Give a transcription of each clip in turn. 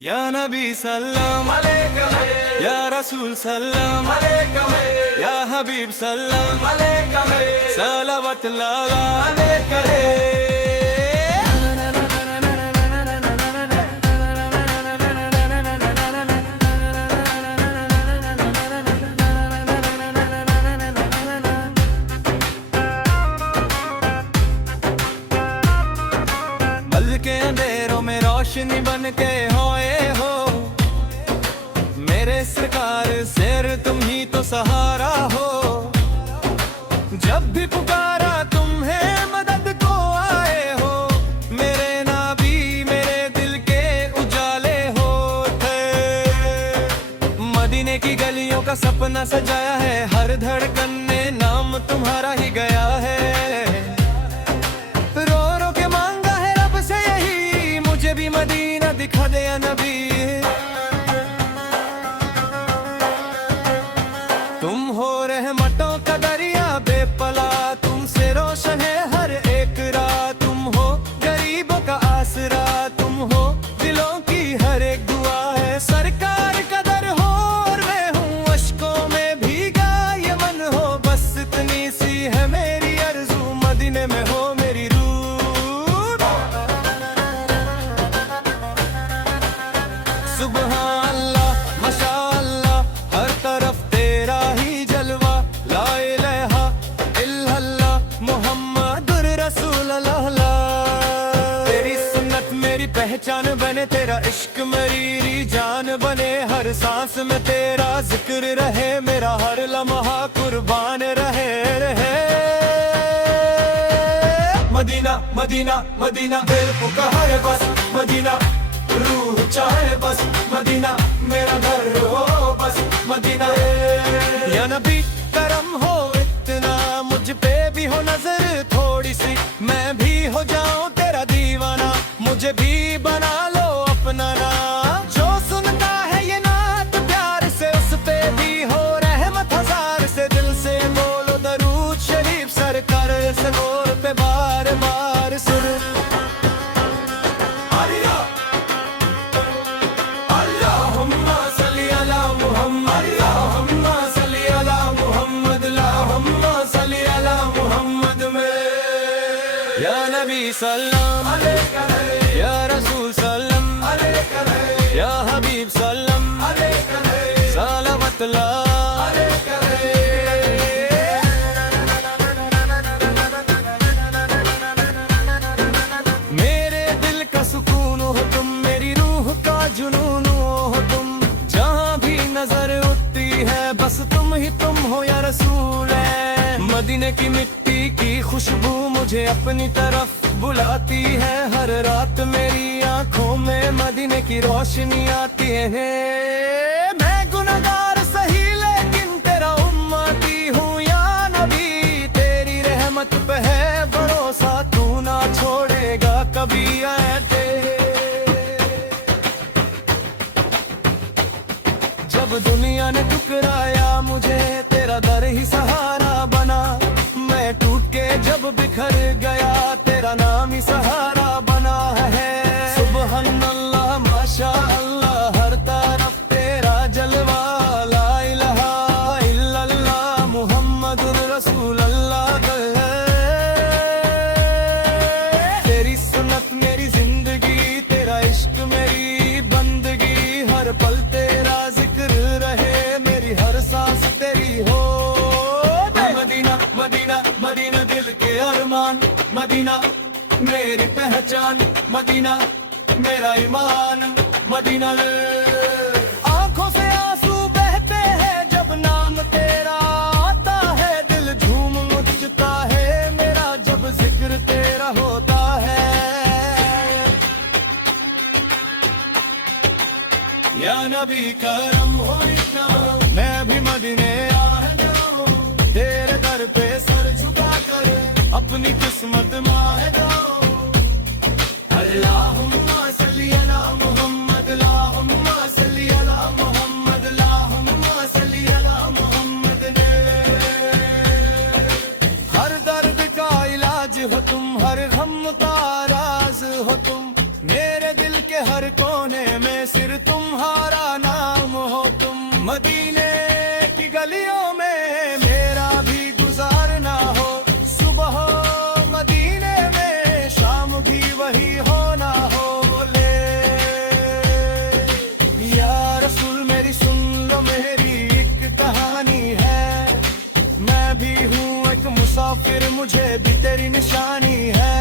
या नबी सल्लम अलैकुम, या रसूल सल्लम अलैकुम, या हबीब सल्लम अलैकुम, सलावत लगा अलैकुम। पल के अंधेरों में रोशनी बन के होए हो मेरे सरकार, शेर तुम ही तो सहारा हो। जब भी पुकारा तुम्हें मदद को आए हो, मेरे नाबी मेरे दिल के उजाले हो थे। मदीने की गलियों का सपना सजाया है, हर धड़कन में नाम तुम्हारा ही गया है। मदीना दिखा दे या नबी, तुम हो रहमतों का दरिया बेपला, तुमसे रोशन है हर एक रात। तुम हो गरीबों का आसरा, तुम हो दिलों की हर एक दुआ है। सरकार का दर हो और मैं हूँ अश्कों में भीगा ये मन हो, बस इतनी सी है मेरी आरज़ू, मदीने में हो मेरी रूह। सुबहान अल्लाह माशाअल्लाह, हर तरफ तेरा ही जलवा। ला इलाहा इल्लल्लाह मुहम्मदुर रसूलुल्लाह। तेरी सुन्नत मेरी पहचान बने, तेरा इश्क मेरी जान बने। हर सांस में तेरा जिक्र रहे, मेरा हर लम्हा कुर्बान रहे। मदीना मदीना मदीना दिल पुकारे बस, मदीना रूह चाहे बस, मदीना मेरा घर हो बस, मदीना। या नबी करम हो इतना, मुझ पे भी हो नजर थोड़ी सी, मैं भी हो जाऊं तेरा दीवाना। मुझे भी बना लो अपना ना, जो सुनता है ये नात प्यार से, उस पे भी हो रहमत हजार से। दिल से बोलो दरूद शरीफ, सरकार से गोर पे बार बार सुर। या नबी सल्लम अलैकुम, या रसूल सल्लम अलैकुम, या हबीब सल्लम अलैकुम, सलावत अलैकुम। मेरे दिल का सुकून हो तुम, मेरी रूह का जुनून हो तुम। जहाँ भी नजर उठती है बस तुम ही तुम हो या रसूल है। मदीने की मिट्टी की खुशबू मुझे अपनी तरफ बुलाती है। हर रात मेरी आंखों में मदीने की रोशनी आती है। मैं गुनहगार सही लेकिन तेरा उम्मती हूँ या नबी, तेरी रहमत पे है भरोसा, तू ना छोड़ेगा कभी ऐसे। जब दुनिया ने ठुकराया मुझे, तेरा दर ही सहारा बना। मैं टूट के जब बिखर गया, तेरा नाम ही सहारा बना है। सुबहान अल्लाह माशा अल्लाह, हर तरफ तेरा जलवा। ला इलाहा इल्लल्लाह मुहम्मदुर रसूलुल्लाह। तेरी सुन्नत मेरी जिंदगी, तेरा इश्क मेरी बंदगी। हर पल तेरा जिक्र रहे, मेरी हर सांस तेरी हो। मदीना मदीना मदीना दिल के अरमान, मदीना मेरी पहचान, मदीना मेरा ईमान, मदीना। आंखों से आंसू बहते हैं जब नाम तेरा आता है, दिल झूम उठता है मेरा जब जिक्र तेरा होता है। या नबी करम हो इतना, मैं भी मदीने आ जाऊं, तेरे दर पे सर झुका कर अपनी किस्मत माह जाऊं। अल्लाहुम्मा सल्ली अला मुहम्मद, अल्लाहुम्मा सल्ली अला मुहम्मद, अल्लाहुम्मा सल्ली अला मुहम्मद ने। हर दर्द का इलाज हो तुम, हर गम का राज हो तुम। मेरे दिल के हर कोने में सिर तुम्हारा नाम हो तुम। मदीने की गलियों में मेरा भी गुजारना हो, सुबह हो मदीने में शाम भी वही होना हो। बोले या रसूल मेरी सुन लो, मेरी एक कहानी है। मैं भी हूँ एक मुसाफिर, मुझे भी तेरी निशानी है।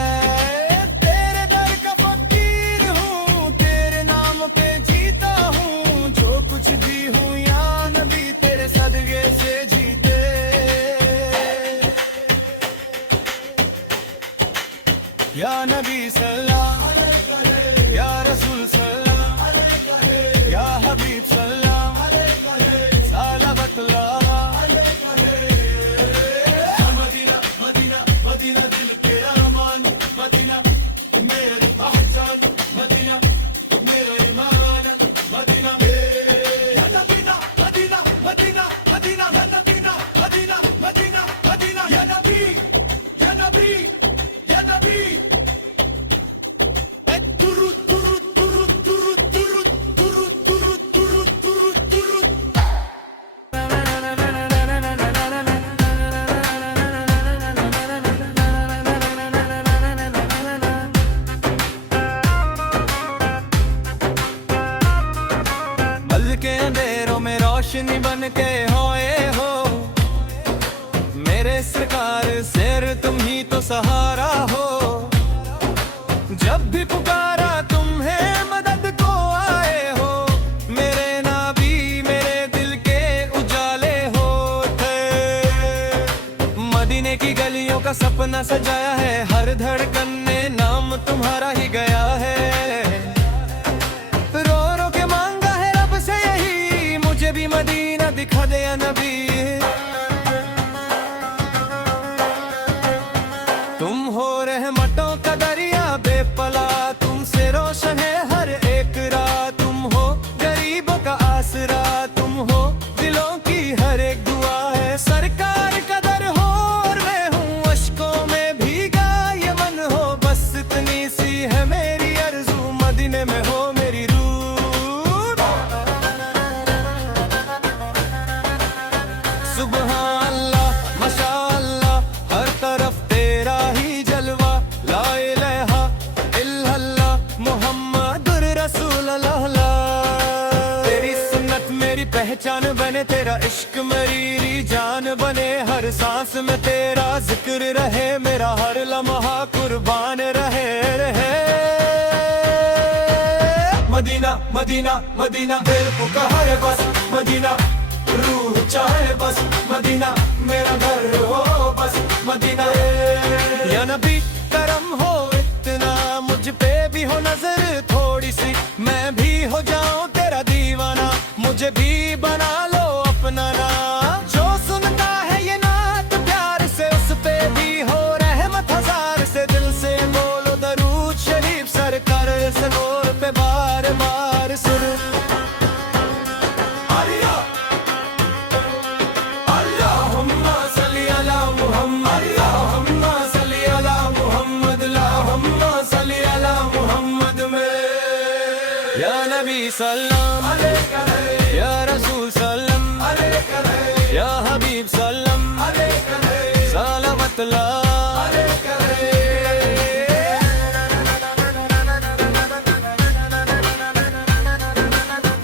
तेरे दर का फकीर हूँ, तेरे नाम पे जीता हूँ। जो कुछ भी हूँ या नबी तेरे सदके से जीते। या नबी सल्लल्लाहु अलैहि वसल्लम, या रसूल सल्लल्लाहु अलैहि वसल्लम, या हबीब सल्लल्लाहु अलैहि वसल्लम, सलावत अल्लाह। मदीना मदीना मदीना दिल के अरमान, मदीना मेरी पहचान, मदीना मेरा ईमान, मदीना या नबीना मदीना मदीना मदीना या नबीना मदीना मदीना मदीना या नबी या नबी या नबी। तुरु तुरु तुरु तुरु तुरु तुरु तुरु तुरु तुरु तुरु। मल के अंधेरों में रोशनी बन के होए हो मेरे सरकार, सिर तुम ही तो सहारा हो। जब भी पुकारा तुम्हें मदद को आए हो, मेरे नाबी मेरे दिल के उजाले हो थे। मदीने की गलियों का सपना सजाया है, हर धड़कन में नाम तुम्हारा ही गया है। रो रो के मांगा है रब से यही, मुझे भी मदीना दिखा दे या नबी। तुम हो रहमतों का दरिया बेपला, तुमसे रोशन है हर एक रात। तुम हो गरीबों का आसरा, तुम हो दिलों की हर एक दुआ है। सरकार का दर हो और मैं हूँ अश्कों में भीगा ये मन हो। बस इतनी सी है मेरी आरज़ू, मदीने में हो मेरी रूह। सुबहान अल्लाह माशा अल्लाह, हर तरफ तेरा ही जलवा। ला इलाहा इल्लल्लाह मुहम्मदुर रसूलुल्लाह। तेरी सुन्नत मेरी पहचान बने, तेरा इश्क मेरी जान बने। हर सांस में तेरा जिक्र रहे, मेरा हर लम्हा कुर्बान रहे रहे। मदीना मदीना मदीना दिल पुकारे है बस, मदीना रूह चाहे बस, मदीना मेरा घर हो बस, मदीना। या नबी करम हो इतना, मुझ पे भी हो नजर थोड़ी सी। मैं भी हो जाऊं तेरा दीवाना, मुझे भी बना लो अपना ना। जो सुनता है ये नात प्यार से, उस पे भी हो रहमत हजार से। दिल से बोलो दरूद शरीफ सरकार से, नूर पे बार बार सुर। या नबी सल्लम या रसूल सल्लम, या हबीब सल्लम सलावत अल्लाह।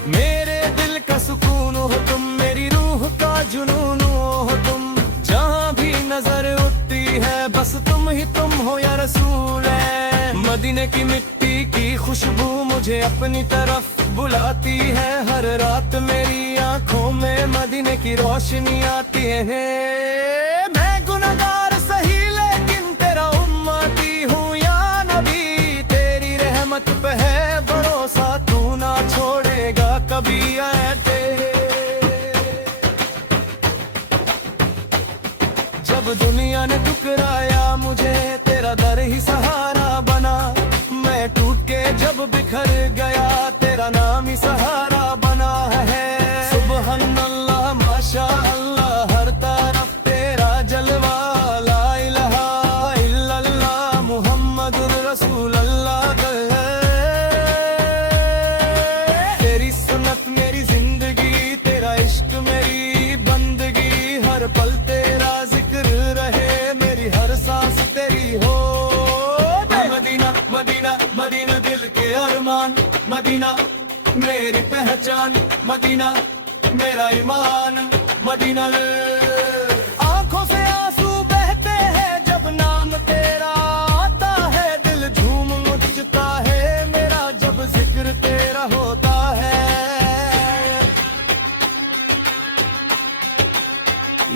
मेरे दिल का सुकून हो तुम, मेरी रूह का जुनून हो तुम। जहाँ भी नजर उठती है बस तुम ही तुम हो या रसूल है। मदीने की मिट्टी की खुशबू मुझे अपनी तरफ बुलाती है। हर रात मेरी आंखों में मदीने की रोशनी आती है। मैं गुनहगार सही लेकिन तेरा उम्मती हूँ या नबी। तेरी रहमत पे है भरोसा, तू ना छोड़ेगा कभी आते। जब दुनिया ने ठुकराया मुझे, तेरा दर ही सहारा बना। मैं टूट के जब बिखर गया, तेरा नाम ही सहारा बना है। सुबहान अल्लाह माशा अल्लाह, हर तरफ तेरा जलवा। ला इलाहा इल्लल्लाह मुहम्मदुर रसूलुल्लाह। मदीना मेरी पहचान, मदीना मेरा ईमान, मदीना। आंखों से आंसू बहते हैं जब नाम तेरा आता है, दिल झूम उठता है मेरा जब जिक्र तेरा होता है।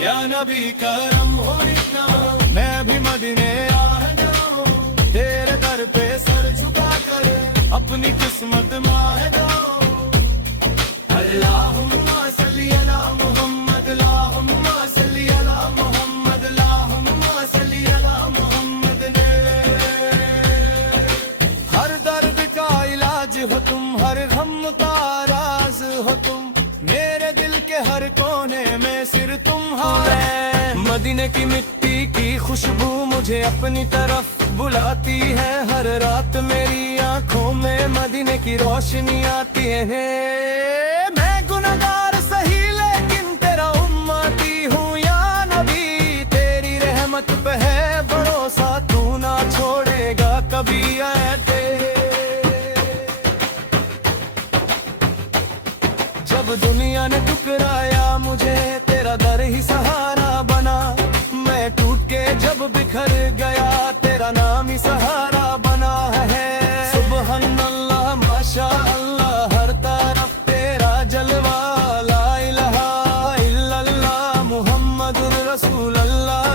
या नबी करम हो इतना, मैं भी मदीने आ जाऊं, तेरे दर पे सर झुका कर अपनी किस्मत माह जाऊं। अल्लाहुम्मा सल्ली अला मुहम्मद, अल्लाहुम्मा सल्ली अला मुहम्मद, अल्लाहुम्मा सल्ली अला मुहम्मद ने। हर दर्द का इलाज हो तुम, हर गम का राज हो तुम, मेरे दिल के हर कोने में सिर तुम्हारा। मदीने की मिट्टी की खुशबू मुझे अपनी तरफ बुलाती है, हर रात मेरी आंखों में मदीने की रोशनी आती है। मैं गुनहगार सही लेकिन तेरा उम्मती हूँ या नबी, तेरी रहमत पे है भरोसा, तू ना छोड़ेगा कभी ऐसे। जब दुनिया ने ठुकराया मुझे तेरा दर ही सहारा बना, मैं टूट के जब बिखर गया तेरा नाम ही सहारा बना है। सुबहान अल्लाह माशा अल्लाह, हर तरफ तेरा जलवा, ला इलाहा इल्लल्लाह मुहम्मदुर रसूल अल्लाह।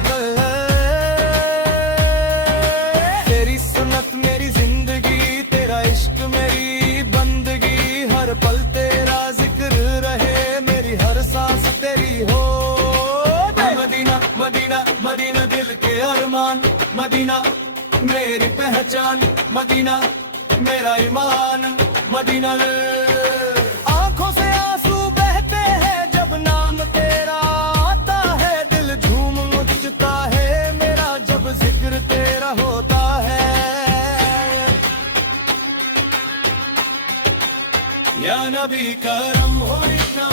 तेरी सुन्नत मेरी जिंदगी, तेरा इश्क मेरी बंदगी, हर पल तेरा जिक्र रहे, मेरी हर सांस तेरी हो। मदीना मदीना मदीना दिल के अरमान, मदीना मेरी पहचान, मदीना मेरा ईमान, मदीना। आंखों से आंसू बहते हैं जब नाम तेरा आता है, दिल झूम उठता है मेरा जब जिक्र तेरा होता है। या नबी करम हो इतना,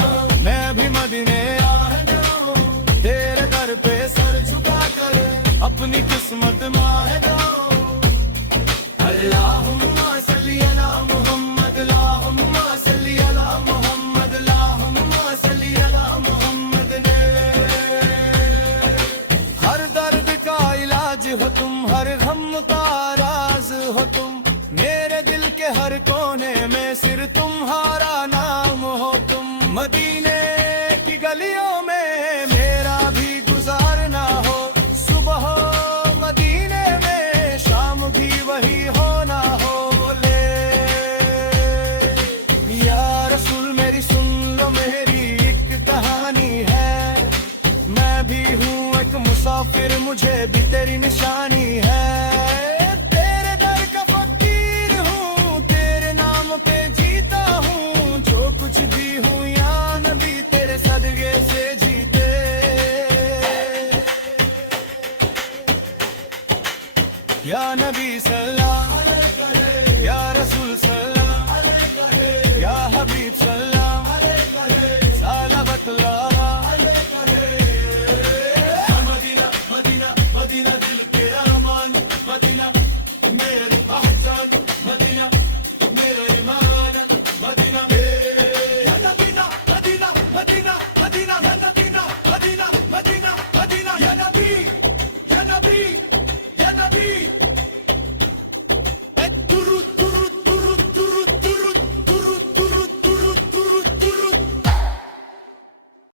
मैं भी मदीने आ जाऊं, तेरे दर पे सर झुका कर अपनी किस्मत माह जाऊं। अल्लाहुम्मा सल्ली अला मुहम्मद, अल्लाहुम्मा सल्ली अला मुहम्मद, अल्लाहुम्मा सल्ली अला मुहम्मद ने। हर दर्द का इलाज हो तुम, हर गम का राज हो तुम, मेरे दिल के हर कोने में सिर तुम्हारा नाम हो तुम। मदीने की गलियों में मेरा भी गुजारना हो, सुबह हो मदीने में, शाम भी वही होना हो। ले या रसूल मेरी सुन लो, मेरी एक कहानी है, मैं भी हूँ एक मुसाफिर, मुझे भी तेरी निशानी है। तेरे दर का फकीर हूँ, तेरे नाम पे जीता हूँ, जो कुछ भी हूँ या नबी तेरे सदके से जीते। या नबी सल्लल्लाहु अलैहि वसल्लम, या रसूल सल्लल्लाहु अलैहि वसल्लम, या हबीब सल्लल्लाहु